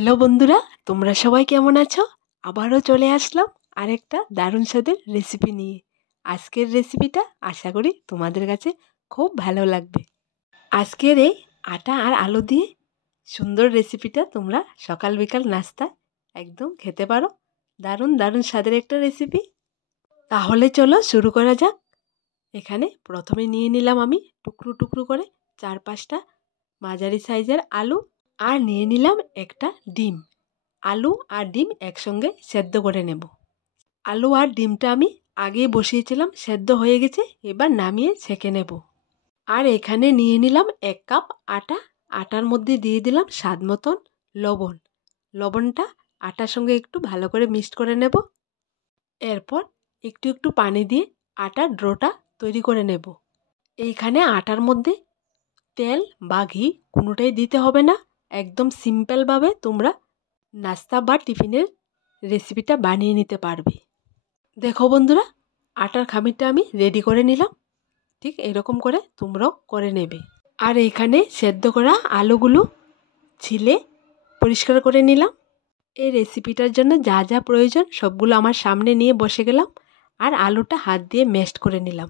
Hello বন্ধুরা, তোমরা সবাই কেমন আছো? আবারও চলে আসলাম আরেকটা দারুণ স্বাদের রেসিপি নিয়ে। আজকের রেসিপিটা আশা করি তোমাদের কাছে খুব ভালো লাগবে। আজকের এই আটা আর আলু দিয়ে সুন্দর রেসিপিটা তোমরা সকাল বিকাল নাস্তায় একদম খেতে পারো। দারুণ দারুণ স্বাদের একটা রেসিপি। তাহলে চলো শুরু করা যাক। এখানে প্রথমে নিয়ে নিলাম আমি টুকরো টুকরো করে 4-5টা মাঝারি সাইজের আলু, আর নিয়ে নিলাম একটা ডিম। আলু আর ডিম একসঙ্গে সেদ্ধ করে নেব। আলু আর ডিমটা আমি আগেই বসিয়েছিলাম, সেদ্ধ হয়ে গেছে, এবার নামিয়ে ছেঁকে নেব। আর এখানে নিয়ে নিলাম 1 কাপ আটা। আটার মধ্যে দিয়ে দিলাম স্বাদ মতন লবণ। লবণটা আটার সঙ্গে একটু ভালো করে মিক্সড করে নেব। এরপর একটু একটু পানি দিয়ে আটার ডোটা তৈরি করে নেব। এইখানে আটার মধ্যে তেল বা ঘি কোনোটাই দিতে হবে না। একদম সিম্পলভাবে তোমরা নাস্তা বা টিফিনের রেসিপিটা বানিয়ে নিতে পারবে। দেখো বন্ধুরা, আটার খামিরটা আমি রেডি করে নিলাম। ঠিক এরকম করে তোমরাও করে নেবে। আর এখানে সেদ্ধ করা আলুগুলো ছিলে পরিষ্কার করে নিলাম। এই রেসিপিটার জন্য যা যা প্রয়োজন সবগুলো আমার সামনে নিয়ে বসে গেলাম, আর আলুটা হাত দিয়ে ম্যাশড করে নিলাম।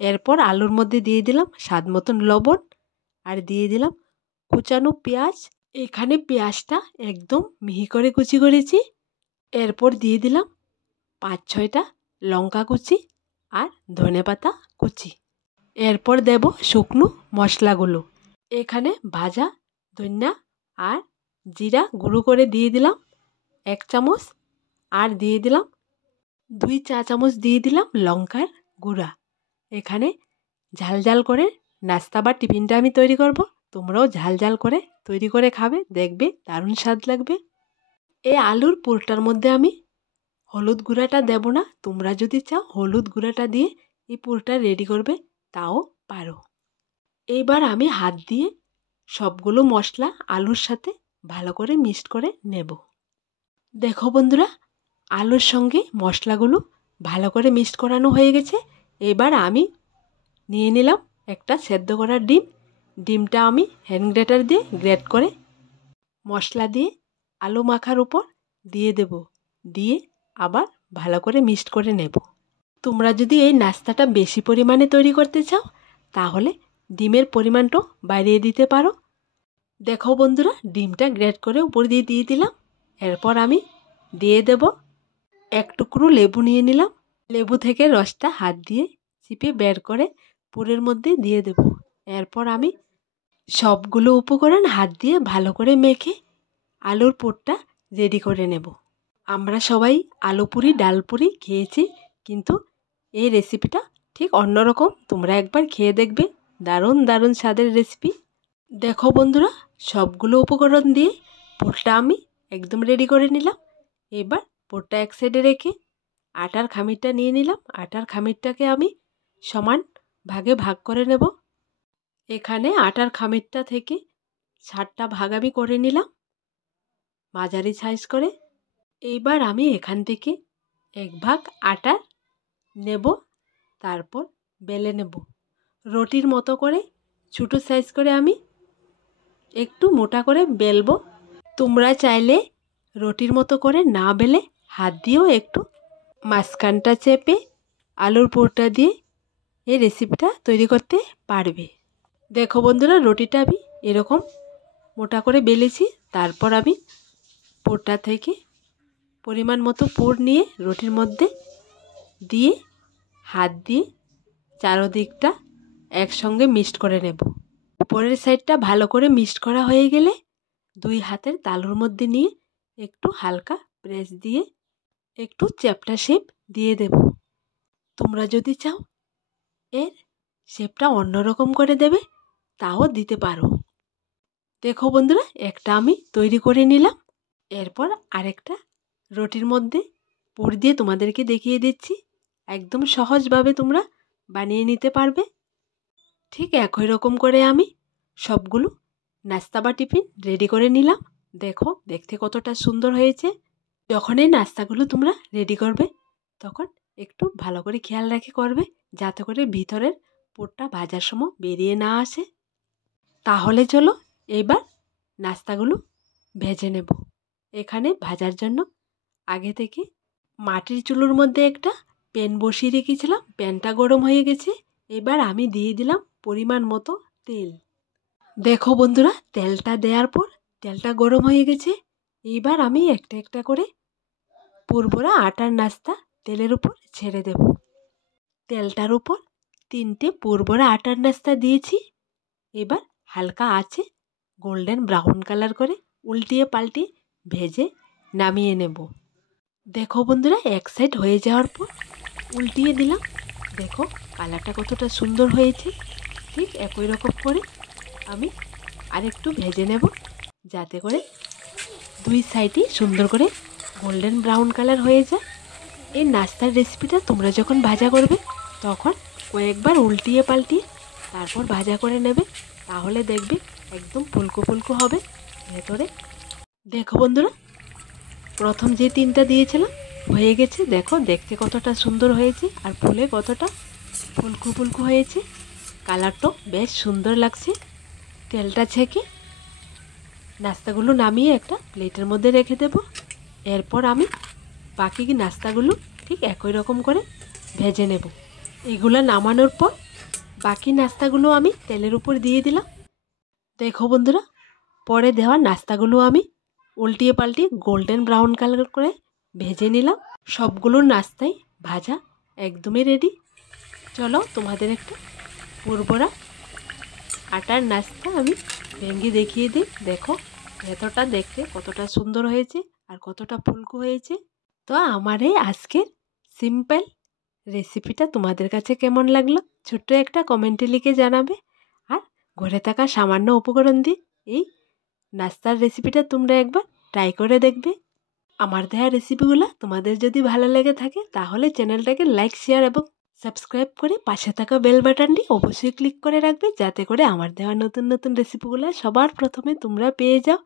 এরপর আলুর মধ্যে দিয়ে দিলাম স্বাদ মতন লবণ, আর দিয়ে দিলাম কুচানো পেঁয়াজ। এখানে পেঁয়াজটা একদম মিহি করে কুচি করেছি। এরপর দিয়ে দিলাম 5-6টা লঙ্কা কুচি আর ধনেপাতা কুচি। এরপর দেব শুকনো মশলাগুলো। এখানে ভাজা ধনিয়া আর জিরা গুঁড়ো করে দিয়ে দিলাম 1 চামচ, আর দিয়ে দিলাম 2 চা চামচ দিয়ে দিলাম লঙ্কার গুঁড়া। এখানে ঝাল ঝাল করে নাস্তা বা টিফিনটা আমি তৈরি করব। তোমরাও ঝাল ঝাল করে তৈরি করে খাবে, দেখবে দারুণ স্বাদ লাগবে। এই আলুর পুরটার মধ্যে আমি হলুদ গুঁড়াটা দেব না। তোমরা যদি চাও হলুদ গুঁড়াটা দিয়ে এই পুরটা রেডি করবে, তাও পারো। এইবার আমি হাত দিয়ে সবগুলো মশলা আলুর সাথে ভালো করে মিক্সড করে নেব। দেখো বন্ধুরা, আলুর সঙ্গে মশলাগুলো ভালো করে মিক্সড করানো হয়ে গেছে। এবার আমি নিয়ে নিলাম একটা সেদ্ধ করা ডিম। ডিমটা আমি হ্যান্ড গ্রেটার দিয়ে গ্রেট করে মশলা দিয়ে আলু মাখার উপর দিয়ে দেব। দিয়ে আবার ভালো করে মিক্সড করে নেব। তোমরা যদি এই নাস্তাটা বেশি পরিমাণে তৈরি করতে চাও, তাহলে ডিমের পরিমাণটাও বাড়িয়ে দিতে পারো। দেখো বন্ধুরা, ডিমটা গ্রেট করে উপর দিয়ে দিয়ে দিলাম। এরপর আমি দিয়ে দেব 1 টুকরো লেবু নিয়ে নিলাম। লেবু থেকে রসটা হাত দিয়ে চিপে বের করে পুরের মধ্যে দিয়ে দেব। এরপর আমি সবগুলো উপকরণ হাত দিয়ে ভালো করে মেখে আলুর পুরটা রেডি করে নেব। আমরা সবাই আলু পুরি ডাল পুরি খেয়েছি, কিন্তু এই রেসিপিটা ঠিক অন্যরকম। তোমরা একবার খেয়ে দেখবে, দারুণ দারুণ স্বাদের রেসিপি। দেখো বন্ধুরা, সবগুলো উপকরণ দিয়ে পুরটা আমি একদম রেডি করে নিলাম। এবার পুরটা এক সাইডে রেখে আটার খামিরটা নিয়ে নিলাম। আটার খামিরটাকে আমি সমান ভাগে ভাগ করে নেব। এখানে আটার খামিরটা থেকে 7টা ভাগ আমি করে নিলাম মাঝারি সাইজ করে। এইবার আমি এখান থেকে 1 ভাগ আটা নেব, তারপর বেলে নেব। রুটির মতো করে ছোটো সাইজ করে আমি একটু মোটা করে বেলবো। তোমরা চাইলে রুটির মতো করে না বেলে হাত দিয়েও একটু মাঝখানটা চেপে আলুর পুরটা দিয়ে এই রেসিপিটা তৈরি করতে পারবে। দেখো বন্ধুরা, রুটিটা আমি এরকম মোটা করে বেলেছি। তারপর আমি পুরটা থেকে পরিমাণ মতো পুর নিয়ে রুটির মধ্যে দিয়ে হাত দিয়ে চারদিকটা একসঙ্গে মিক্সড করে নেব। উপরের সাইডটা ভালো করে মিক্সড করা হয়ে গেলে 2 হাতের তালুর মধ্যে নিয়ে একটু হালকা প্রেস দিয়ে একটু চ্যাপ্টা শেপ দিয়ে দেব। তোমরা যদি চাও এর শেপটা অন্যরকম করে দেবে, তাও দিতে পারো। দেখো বন্ধুরা, একটা আমি তৈরি করে নিলাম। এরপর আরেকটা রুটির মধ্যে পুর দিয়ে তোমাদেরকে দেখিয়ে দিচ্ছি। একদম সহজভাবে তোমরা বানিয়ে নিতে পারবে। ঠিক একই রকম করে আমি সবগুলো নাস্তা বা টিফিন রেডি করে নিলাম। দেখো দেখতে কতটা সুন্দর হয়েছে। যখন এই নাস্তাগুলো তোমরা রেডি করবে, তখন একটু ভালো করে খেয়াল রেখে করবে, যাতে করে ভিতরের পুরটা ভাজার সময় বেরিয়ে না আসে। তাহলে চলো এবার নাস্তাগুলো ভেজে নেব। এখানে ভাজার জন্য আগে থেকে মাটির চুলোর মধ্যে একটা প্যান বসিয়ে রেখেছিলাম। প্যানটা গরম হয়ে গেছে। এবার আমি দিয়ে দিলাম পরিমাণ মতো তেল। দেখো বন্ধুরা, তেলটা দেওয়ার পর তেলটা গরম হয়ে গেছে। এইবার আমি একটা একটা করে পুরভরা আটার নাস্তা তেলের উপর ছেড়ে দেব। তেলটার উপর 3টে পুরভরা আটার নাস্তা দিয়েছি। এবার হালকা আছে গোল্ডেন ব্রাউন কালার করে উল্টিয়ে পাল্টিয়ে ভেজে নামিয়ে নেব। দেখো বন্ধুরা, এক সাইড হয়ে যাওয়ার পর উল্টিয়ে দিলাম। দেখো কালারটা কতটা সুন্দর হয়েছে। ঠিক একই রকম করে আমি আরেকটু ভেজে নেব, যাতে করে দুই সাইডই সুন্দর করে গোল্ডেন ব্রাউন কালার হয়ে যায়। এই নাস্তার রেসিপিটা তোমরা যখন ভাজা করবে তখন কয়েকবার উল্টিয়ে পাল্টিয়ে তারপর ভাজা করে নেবে, তাহলে দেখবে একদম ফুলকো ফুলকো হবে ভেতরে। দেখো বন্ধুরা, প্রথম যে 3টা দিয়েছিলাম হয়ে গেছে। দেখো দেখতে কতটা সুন্দর হয়েছে আর ফুলে কতটা ফুলকো ফুলকো হয়েছে। কালারটাও বেশ সুন্দর লাগছে। তেলটা ছেঁকে নাস্তাগুলো নামিয়ে একটা প্লেটের মধ্যে রেখে দেব। এরপর আমি বাকি নাস্তাগুলো ঠিক একই রকম করে ভেজে নেব। এগুলো নামানোর পর বাকি নাস্তাগুলো আমি তেলের উপর দিয়ে দিলাম। দেখো বন্ধুরা, পরে দেওয়া নাস্তাগুলো আমি উল্টিয়ে পাল্টিয়ে গোল্ডেন ব্রাউন কালার করে ভেজে নিলাম। সবগুলো নাস্তাই ভাজা একদমই রেডি। চলো তোমাদের একটা পুরভরা আটার নাস্তা আমি ভেঙে দেখিয়ে দিই। দেখো ভেতরটা দেখতে কতটা সুন্দর হয়েছে আর কতটা ফুলকো হয়েছে। তো আমার এই আজকের সিম্পল রেসিপিটা তোমাদের কাছে কেমন লাগলো ছোট্ট একটা কমেন্টে লিখে জানাবে। আর ঘরে থাকা সামান্য উপকরণ দিয়ে এই নাস্তার রেসিপিটা তোমরা একবার ট্রাই করে দেখবে। আমার দেওয়া রেসিপিগুলো তোমাদের যদি ভালো লেগে থাকে তাহলে চ্যানেলটাকে লাইক, শেয়ার এবং সাবস্ক্রাইব করে পাশে থাকা বেল বাটনটি অবশ্যই ক্লিক করে রাখবে, যাতে করে আমার দেওয়া নতুন নতুন রেসিপিগুলো সবার প্রথমে তোমরা পেয়ে যাও।